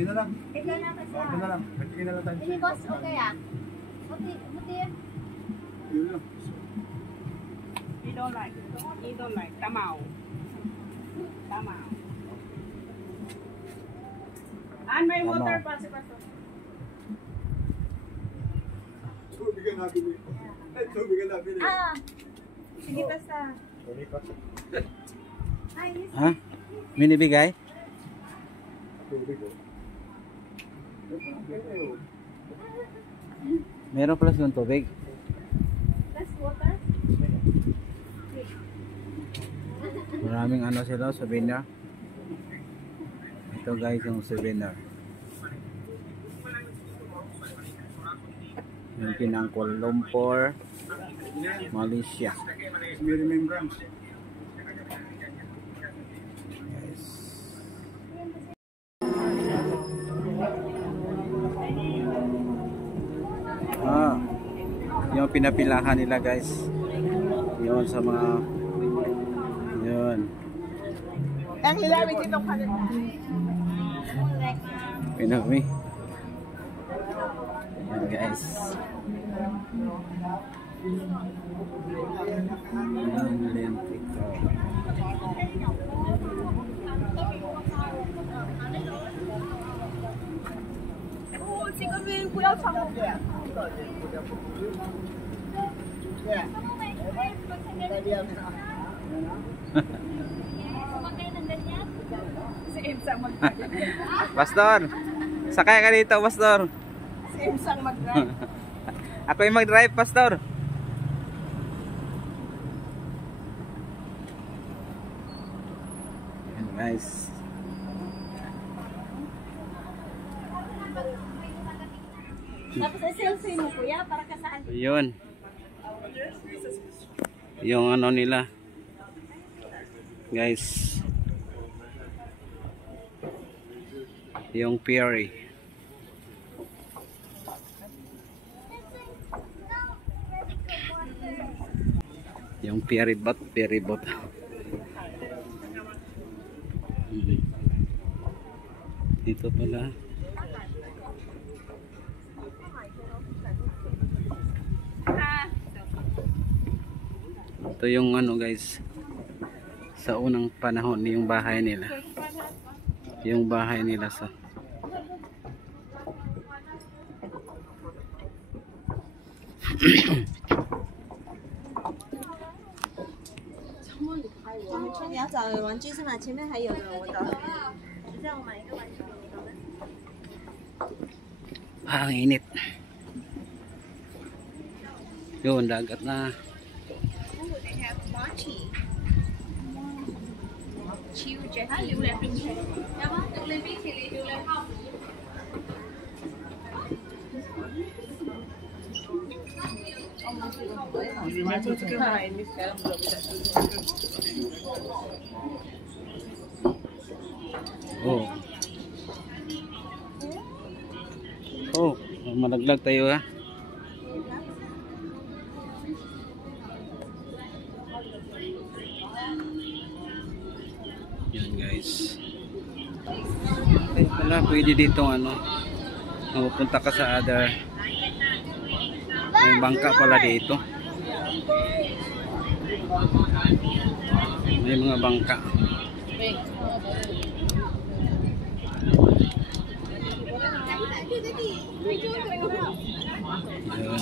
Yun na lang. Ikaw na pa sa. Yun na lang. Tingin na lang tayo. Ini boss, okay ah? Buti yan. Yun lang. You don't like. You don't like. Tamaw. Tamaw. And may water pa si Pastor. Tubigan natin eh. Tubigan natin eh. Ah. Sige basta. Sorry pa. Ay, yes. Ha? Minibigay? Tubig oh. Meron pala silang tubig. Plus water. Maraming ano sila, souvenir. Ito guys yung souvenir. Yung pinang Kuala Lumpur, Malaysia. May remembrance. Guys. Yung pinapilahan nila guys. Yun sa mga yun. Ang lilamig dito pa rin. Pinami. Yan guys. Yan lentiko. Pastor, sakay ka dito, Pastor. Si Imsang mag-drive. Ako yung mag-drive, Pastor. Yan guys. Tapos selfie mo kuya para ka saan? Yun. Yung ano nila. Guys. Yung Perry. Yung Perry bot. Dito pala. Ito yung ano guys, sa unang panahon yung bahay nila. Yung bahay nila sa ang init. Yun, dagat na. Oh. Oh, malaglag tayo ha. Yan guys. Okay pala, pwede dito ano. Mapupunta ka sa other. May bangka pala dito. May mga bangka. Ayan.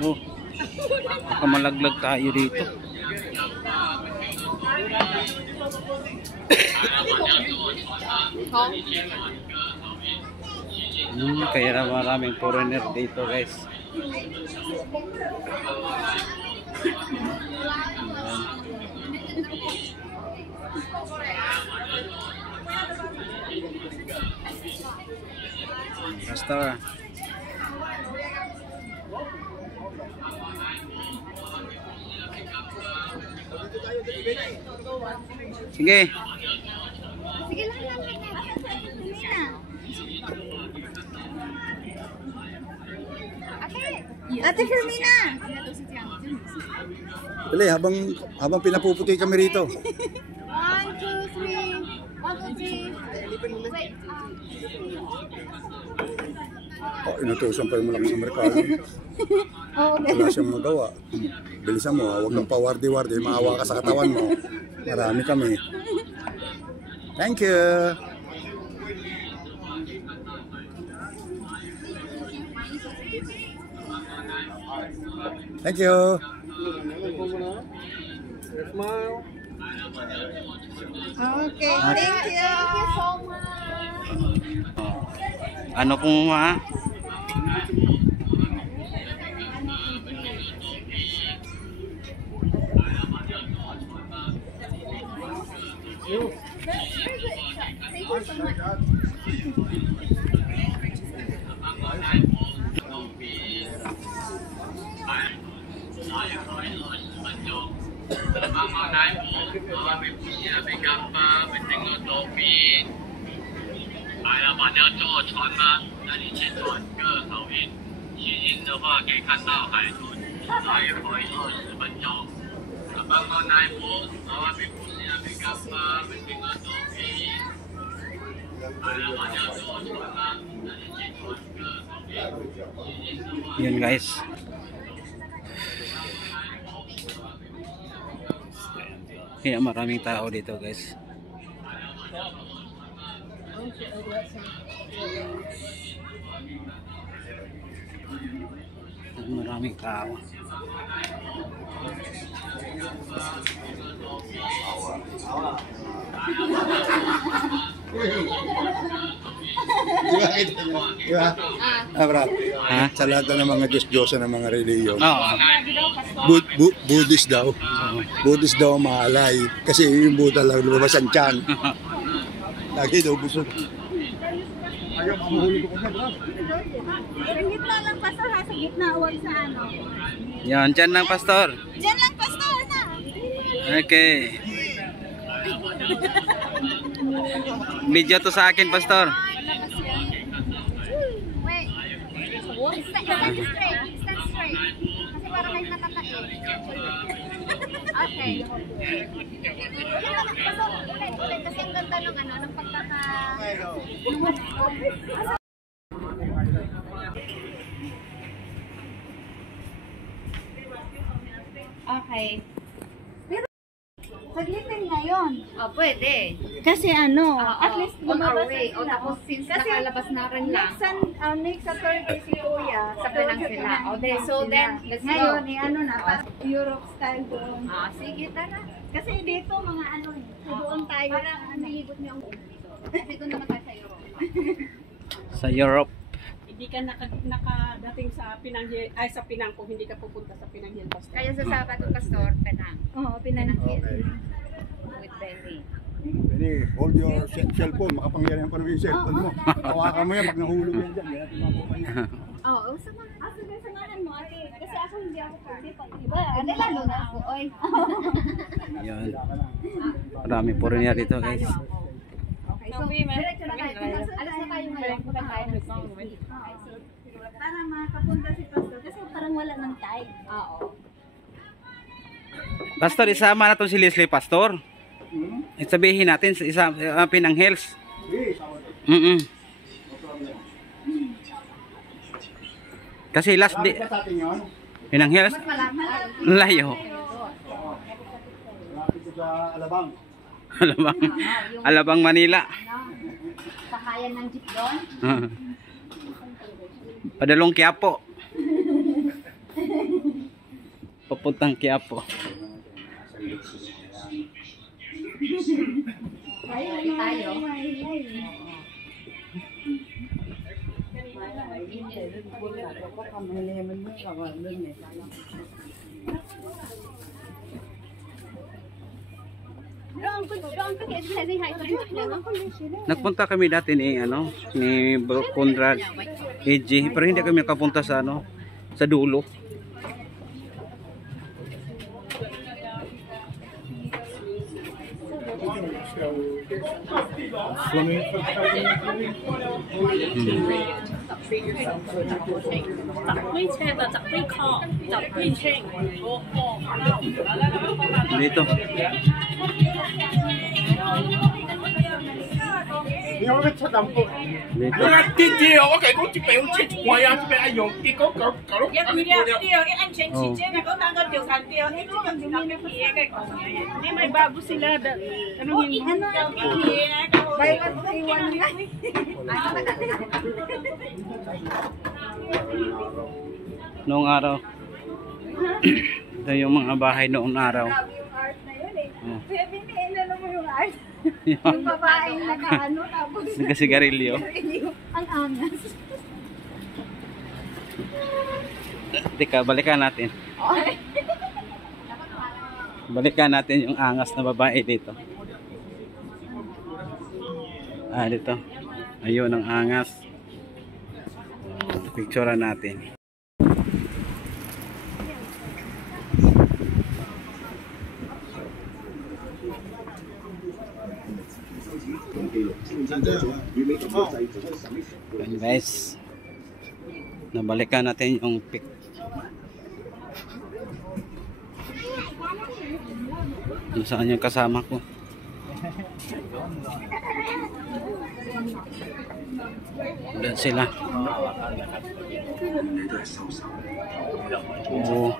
Oh. Baka malaglag tayo dito. Kaya maraming foreigner dito guys. Basta sige. Sige lang. Ate Fermina. Dali, habang pinapuputi kami rito. 1, 2, 3. 1, 2, 3. Oh, inutusan pa yung malaking Amerikano. Wala siyang magawa. Bilisan mo, huwag kang pawardi-wardi. Maawa ka sa katawan mo. Marami kami. Thank you. Thank you. Okay, thank you. so much. Ano pong ma? Yun guys. Kaya maraming tao dito guys. Maraming tao. Diba? Bro, sa lahat ng mga Diyos-Diyosa ng mga reliyon, Oo. Buddhist daw. Buddhist daw maalay. Kasi yung Buddha lang lumabas ang tiyan. Lagi daw busog. Ayaw, mamuhulog ko na, bro. Sa gitna lang, pastor ha. Sa gitna, huwag sa ano. Yan, dyan lang pastor. Diyan lang, pastor na. Okay. Video to sa akin pastor. Wait. Stand straight. Stand straight. Kasi parang may natatain. Okay. Ulit. Kasi ang ganda ng ano, ng pagkaka... Okay. Pero, saglitin ngayon. Oh, pwede. Kasi ano, Oo, at least on our lumabas way. na O sila. tapos since Kasi nakalabas na rin lang. next Saturday si Kuya. Sa Penang sila. Okay, so then, let's go. Ngayon, ano na, parang Europe style doon. Ah, sige, tara. Kasi dito, mga ano, doon tayo. Parang nalibot niyo ang Kasi doon naman tayo sa Europe. Sa Europe. Hindi ka nakadating sa Pinanghil, ay sa Pinang kung hindi ka pupunta sa Pinanghil, pastor. Kaya sa Sabado, Pastor, Penang. Oo, pinanangkin. Okay. With Benny. Pwede, hold your cellphone. Makapangyarihan pa naman yung cellphone mo. Hawakan mo yan pag nahulog yan dyan. Kaya tumapukan yan. Oo, sige, samahan mo, ate. Kasi ako hindi ako pwede pag iba. Ano Lalo na ako, oy. Yan. Marami po rin yan dito guys. Okay, so, diretso na tayo. Alas na tayo ngayon. Punta tayo ng street. Para makapunta si Pastor. Kasi parang wala ng time. Oo. Pastor, isama na to si Leslie pastor. Sabihin natin sa isa Penang Hills. Kasi last day Sa atin yun. Penang Hills. Layo. Lapit ko sa Alabang. Alabang Manila. Sakayan ng jeep doon. Padalong Quiapo. Papuntang Quiapo. Tayo. Nagpunta kami dati ni Bro Conrad EG, pero hindi kami nakapunta sa sa dulo. Dito. 你有没有出淡薄？ Dito. 你話啲嘢我其實講接病切貴啊，接病係用結果搞到一佢哋掉，一安全起見，kung tanggal yung santiyo, eh, yung sinamit kay ko. Hindi may babo sila. Ano yung Buy one, pay one nga. Noong araw. Ito yung mga bahay noong araw. Grabe yung art na yun eh. Oh. Kuya Bini, inano mo yung art? Yung babaeng nakaano, tapos Nagasigarilyo. ang angas. Teka, balikan natin. Balikan natin yung angas na babae dito. Ah, dito. Ayun ang angas. Picturean natin. Ayan guys, nabalikan natin yung pic. Saan yung kasama ko? Doon sila. Oo.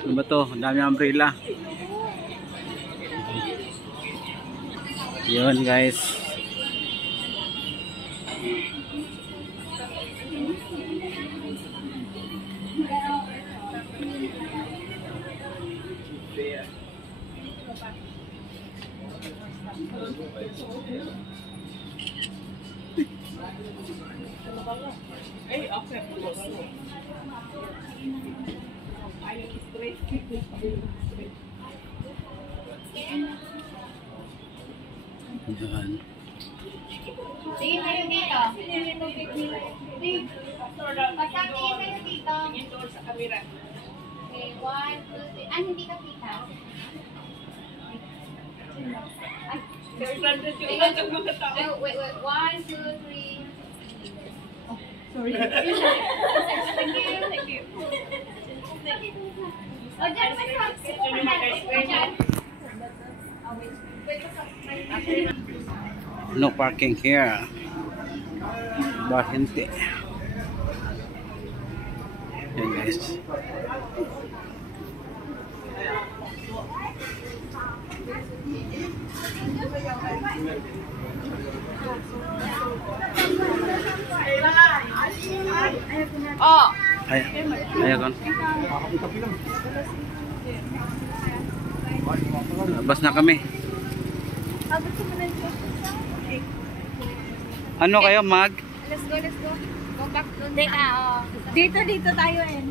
Ano ba to? Ang dami umbrella. Yun guys. Yan. Sige kayo dito. Basta tingin kayo dito. sa camera. Okay, 1, 2, 3. Ah, hindi ka kita. Oh, wait. 1, 2, 3. Sorry. Thank you. O, dyan may socks. Dyan. No parking here. Bahente. Yan guys. Oh, Ay, ayun. Labas na kami. Ano kayo, mag? Let's go. Go back doon. Dito tayo eh.